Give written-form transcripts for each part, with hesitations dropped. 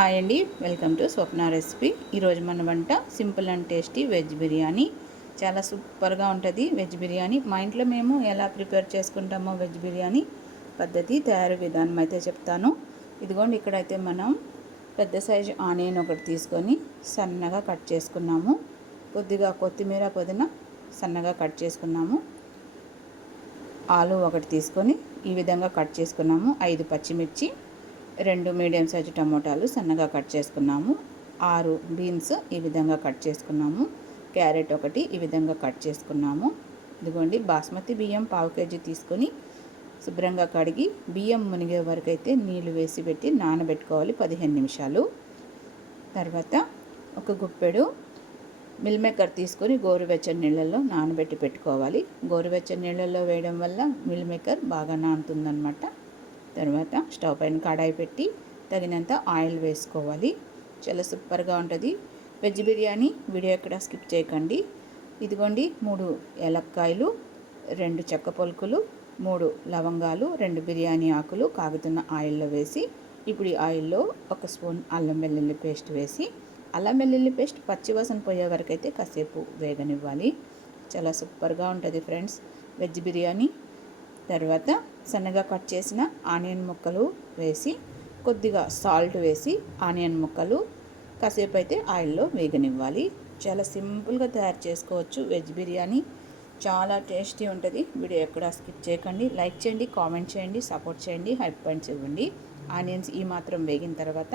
Hi అండి, welcome to Swapna recipe. ఈరోజు మన వంట simple and tasty veg biryani. చాలా సూపర్గా ఉంటుంది వెజ్ బిర్యానీ. మా ఇంట్లో మేము ఎలా ప్రిపేర్ చేసుకుంటామో వెజ్ బిర్యానీ పద్ధతి తయారు విధానం అయితే చెప్తాను. ఇదిగోండి, ఇక్కడైతే మనం పెద్ద సైజు ఆనియన్ ఒకటి తీసుకొని సన్నగా కట్ చేసుకున్నాము. కొద్దిగా కొత్తిమీర, పుదీనా సన్నగా కట్ చేసుకున్నాము. ఆలు ఒకటి తీసుకొని ఈ విధంగా కట్ చేసుకున్నాము. 5 పచ్చిమిర్చి, 2 మీడియం సైజు టమోటాలు సన్నగా కట్ చేసుకున్నాము. 6 బీన్స్ ఈ విధంగా కట్ చేసుకున్నాము. క్యారెట్ ఒకటి ఈ విధంగా కట్ చేసుకున్నాము. ఇదిగోండి, బాస్మతి బియ్యం 1/2 కేజీ తీసుకొని శుభ్రంగా కడిగి బియ్యం మునిగే వరకు అయితే నీళ్లు వేసి పెట్టి నానబెట్టుకోవాలి 15 నిమిషాలు. తర్వాత ఒక గుప్పెడు మిల్ మేకర్ తీసుకొని గోరువెచ్చని నీళ్ళల్లో నానబెట్టి పెట్టుకోవాలి. గోరువెచ్చని నీళ్ళల్లో వేయడం వల్ల మిల్ మేకర్ బాగా నానుతుందన్నమాట. తర్వాత స్టవ్ పైన కడాయి పెట్టి తగినంత ఆయిల్ వేసుకోవాలి. చాలా సూపర్గా ఉంటుంది వెజ్ బిర్యానీ. వీడియో ఎక్కడ స్కిప్ చేయకండి. ఇదిగోండి, 3 ఏలక్కాయలు, 2 చెక్క పొలుకులు, 3 లవంగాలు, 2 బిర్యానీ ఆకులు కాగుతున్న ఆయిల్లో వేసి, ఇప్పుడు ఈ ఆయిల్లో 1 స్పూన్ అల్లం వెల్లుల్లి పేస్ట్ వేసి, అల్లం వెల్లుల్లి పేస్ట్ పచ్చివాసన పోయే వరకు అయితే కాసేపు వేగనివ్వాలి. చాలా సూపర్గా ఉంటుంది ఫ్రెండ్స్ వెజ్ బిర్యానీ. తర్వాత సన్నగా కట్ చేసిన ఆనియన్ ముక్కలు వేసి, కొద్దిగా సాల్ట్ వేసి ఆనియన్ ముక్కలు కాసేపు అయితే ఆయిల్లో వేగనివ్వాలి. చాలా సింపుల్గా తయారు చేసుకోవచ్చు వెజ్ బిర్యానీ. చాలా టేస్టీ ఉంటుంది. వీడియో ఎక్కడ స్కిప్ చేయకండి. లైక్ చేయండి, కామెంట్ చేయండి, సపోర్ట్ చేయండి, హైప్ పాయింట్స్ ఇవ్వండి. ఆనియన్స్ ఈ మాత్రం వేగిన తర్వాత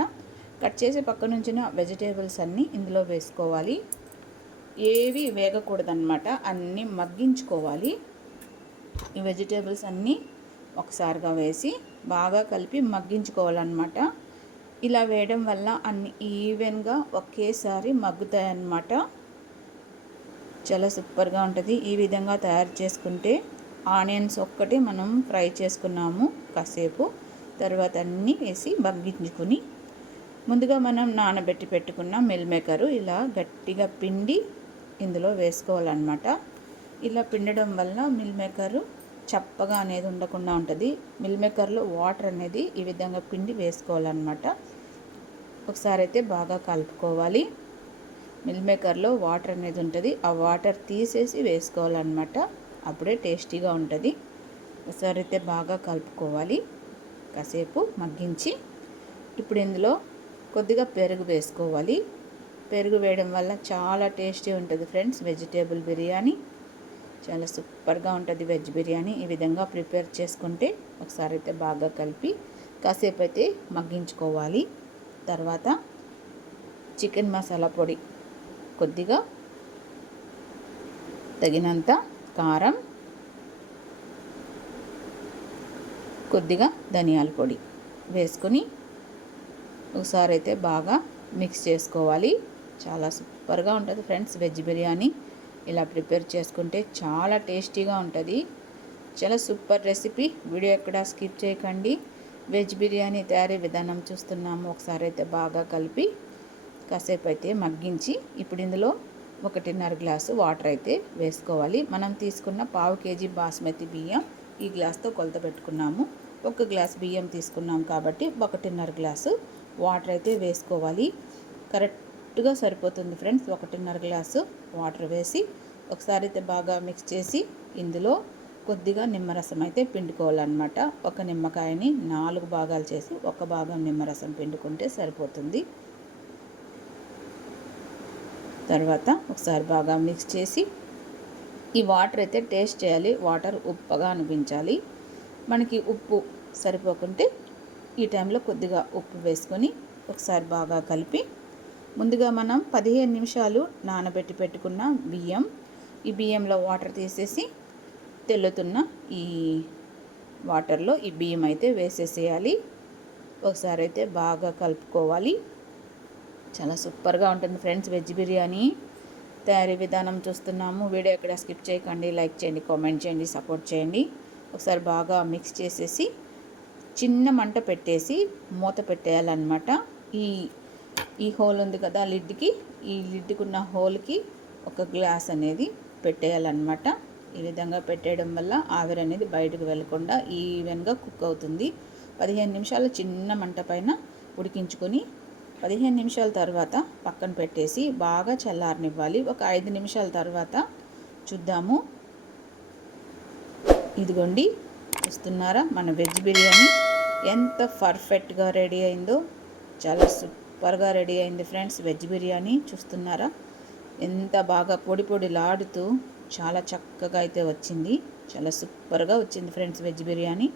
కట్ చేసి పక్క నుంచిన వెజిటేబుల్స్ అన్నీ ఇందులో వేసుకోవాలి. ఏవి వేగకూడదన్నమాట, అన్నీ మగ్గించుకోవాలి. ఈ వెజిటేబుల్స్ అన్నీ ఒకసారిగా వేసి బాగా కలిపి మగ్గించుకోవాలన్నమాట. ఇలా వేయడం వల్ల అన్ని ఈవెన్గా ఒకేసారి మగ్గుతాయన్నమాట. చాలా సూపర్గా ఉంటుంది. ఈ విధంగా తయారు చేసుకుంటే ఆనియన్స్ ఒక్కటి మనం ఫ్రై చేసుకున్నాము కాసేపు. తర్వాత అన్నీ వేసి మగ్గించుకొని ముందుగా మనం నానబెట్టి పెట్టుకున్న మిల్ మేకరు ఇలా గట్టిగా పిండి ఇందులో వేసుకోవాలన్నమాట. ఇలా పిండడం వల్ల మిల్ మేకరు చప్పగా అనేది ఉండకుండా ఉంటుంది. మిల్ మేకర్లో వాటర్ అనేది ఈ విధంగా పిండి వేసుకోవాలన్నమాట. ఒకసారి అయితే బాగా కలుపుకోవాలి. మిల్ మేకర్లో వాటర్ అనేది ఉంటుంది, ఆ వాటర్ తీసేసి వేసుకోవాలన్నమాట. అప్పుడే టేస్టీగా ఉంటుంది. ఒకసారి అయితే బాగా కలుపుకోవాలి, కాసేపు మగ్గించి ఇప్పుడు ఇందులో కొద్దిగా పెరుగు వేసుకోవాలి. పెరుగు వేయడం వల్ల చాలా టేస్టీ ఉంటుంది ఫ్రెండ్స్ వెజిటేబుల్ బిర్యానీ. చాలా సూపర్గా ఉంటుంది వెజ్ బిర్యానీ. ఈ విధంగా ప్రిపేర్ చేసుకుంటే ఒకసారి అయితే బాగా కలిపి కాసేపు అయితే మగ్గించుకోవాలి. తర్వాత చికెన్ మసాలా పొడి, కొద్దిగా తగినంత కారం, కొద్దిగా ధనియాల పొడి వేసుకొని ఒకసారి అయితే బాగా మిక్స్ చేసుకోవాలి. చాలా సూపర్గా ఉంటుంది ఫ్రెండ్స్ వెజ్ బిర్యానీ. ఇలా ప్రిపేర్ చేసుకుంటే చాలా టేస్టీగా ఉంటుంది. చాలా సూపర్ రెసిపీ. వీడియో ఎక్కడ స్కిప్ చేయకండి. వెజ్ బిర్యానీ తయారీ విధానం చూస్తున్నాము. ఒకసారి అయితే బాగా కలిపి కాసేపు అయితే మగ్గించి ఇప్పుడు ఇందులో 1.5 గ్లాసు వాటర్ అయితే వేసుకోవాలి. మనం తీసుకున్న 1/2 కేజీ బాస్మతి బియ్యం ఈ గ్లాస్తో కొలత పెట్టుకున్నాము. 1 గ్లాస్ బియ్యం తీసుకున్నాం కాబట్టి 1.5 గ్లాసు వాటర్ అయితే వేసుకోవాలి. కరెక్ట్గా సరిపోతుంది ఫ్రెండ్స్. 1.5 గ్లాసు వాటర్ వేసి ఒకసారి అయితే బాగా మిక్స్ చేసి ఇందులో కొద్దిగా నిమ్మరసం అయితే పిండుకోవాలన్నమాట. ఒక నిమ్మకాయని 4 భాగాలు చేసి 1 భాగం నిమ్మరసం పిండుకుంటే సరిపోతుంది. తర్వాత ఒకసారి బాగా మిక్స్ చేసి ఈ వాటర్ అయితే టేస్ట్ చేయాలి. వాటర్ ఉప్పగా అనిపించాలి. మనకి ఉప్పు సరిపోకుంటే ఈ టైంలో కొద్దిగా ఉప్పు వేసుకొని ఒకసారి బాగా కలిపి ముందుగా మనం 15 నిమిషాలు నానబెట్టి పెట్టుకున్న బియ్యం, ఈ బియ్యంలో వాటర్ తీసేసి తెల్లుతున్న ఈ వాటర్లో ఈ బియ్యం అయితే వేసేసేయాలి. ఒకసారి అయితే బాగా కలుపుకోవాలి. చాలా సూపర్గా ఉంటుంది ఫ్రెండ్స్ వెజ్ బిర్యానీ. తయారీ విధానం చూస్తున్నాము. వీడియో ఎక్కడ స్కిప్ చేయకండి. లైక్ చేయండి, కామెంట్ చేయండి, సపోర్ట్ చేయండి. ఒకసారి బాగా మిక్స్ చేసేసి చిన్న మంట పెట్టేసి మూత పెట్టేయాలన్నమాట. ఈ హోల్ ఉంది కదా లిడ్కి, ఈ లిడ్కి ఉన్న హోల్కి 1 గ్లాస్ అనేది పెట్టేయాలన్నమాట. ఈ విధంగా పెట్టేయడం వల్ల ఆవిరి అనేది బయటకు వెళ్లకుండా ఈవెన్గా కుక్ అవుతుంది. 15 నిమిషాలు చిన్న మంట పైన ఉడికించుకొని 15 నిమిషాల తర్వాత పక్కన పెట్టేసి బాగా చల్లారనివ్వాలి. ఒక 5 నిమిషాల తర్వాత చూద్దాము. ఇదిగోండి, చూస్తున్నారా మన వెజ్ బిర్యానీ ఎంత పర్ఫెక్ట్గా రెడీ అయిందో. చాలా సూపర్గా రెడీ అయింది ఫ్రెండ్స్ వెజ్ బిర్యానీ. చూస్తున్నారా ఎంత బాగా పొడి పొడిలాడుతూ చాలా చక్కగా అయితే వచ్చింది. చాలా సూపర్గా వచ్చింది ఫ్రెండ్స్ వెజ్ బిర్యానీ.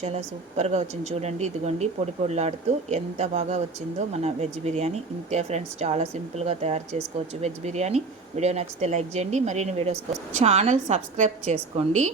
చాలా సూపర్గా వచ్చింది చూడండి. ఇదిగోండి పొడి పొడిలాడుతూ ఎంత బాగా వచ్చిందో మన వెజ్ బిర్యానీ. ఇంతే ఫ్రెండ్స్, చాలా సింపుల్గా తయారు చేసుకోవచ్చు వెజ్ బిర్యానీ. వీడియో నచ్చితే లైక్ చేయండి. మరిన్ని వీడియోస్ కోసం ఛానల్ సబ్స్క్రైబ్ చేసుకోండి.